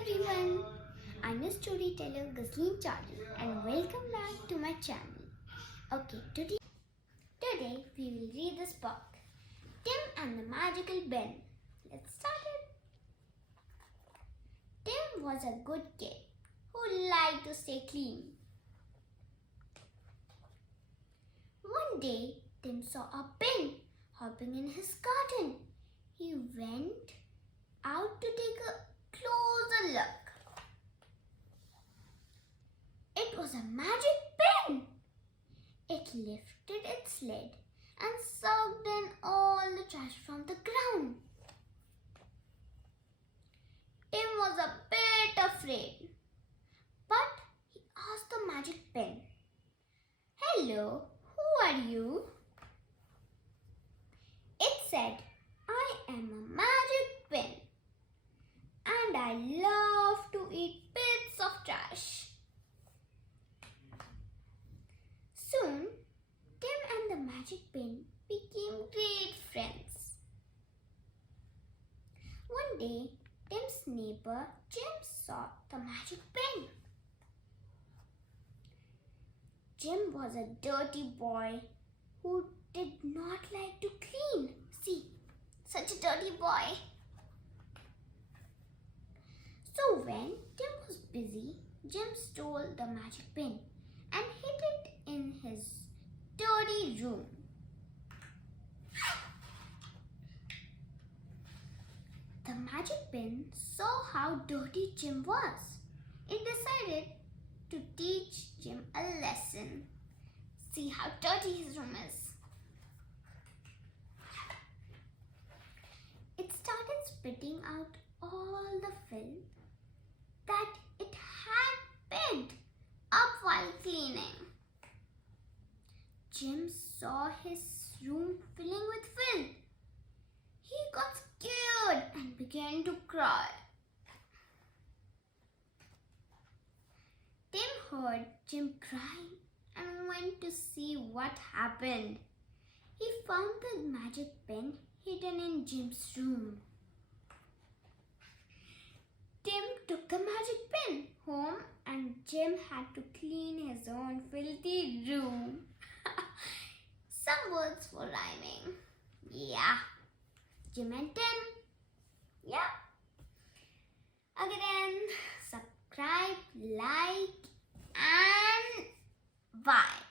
everyone, I'm your storyteller Gazleen Charlie and welcome back to my channel. Okay, today we will read this book, Tim and the Magical Bin. Let's start it. Tim was a good kid who liked to stay clean. One day, Tim saw a pin hopping in his garden. He went out to take a closer look. It was a magic pin. It lifted its lid and sucked in all the trash from the ground. Tim was a bit afraid, but he asked the magic pin, "Hello, who are you?" It said, "I am a magic pin and I love to eat bits of trash." Soon, Tim and the magic pin became great friends. One day, Tim's neighbor Jim saw the magic pin. Jim was a dirty boy who did not like to clean. See, such a dirty boy. So when Tim was busy, Jim stole the magic pin and hid it in his dirty room. The magic pin saw how dirty Jim was. It decided to teach Jim a lesson. See how dirty his room is. It started spitting out all the filth that it had picked up while cleaning. Jim saw his room filling with filth. He got scared and began to cry. Tim heard Jim crying and went to see what happened. He found the magic pen hidden in Jim's room. Tim took the magic pen home and Jim had to clean his own filthy room. Some words for rhyming. Yeah. Jim and Tim. Yeah. Okay then, subscribe, like and bye.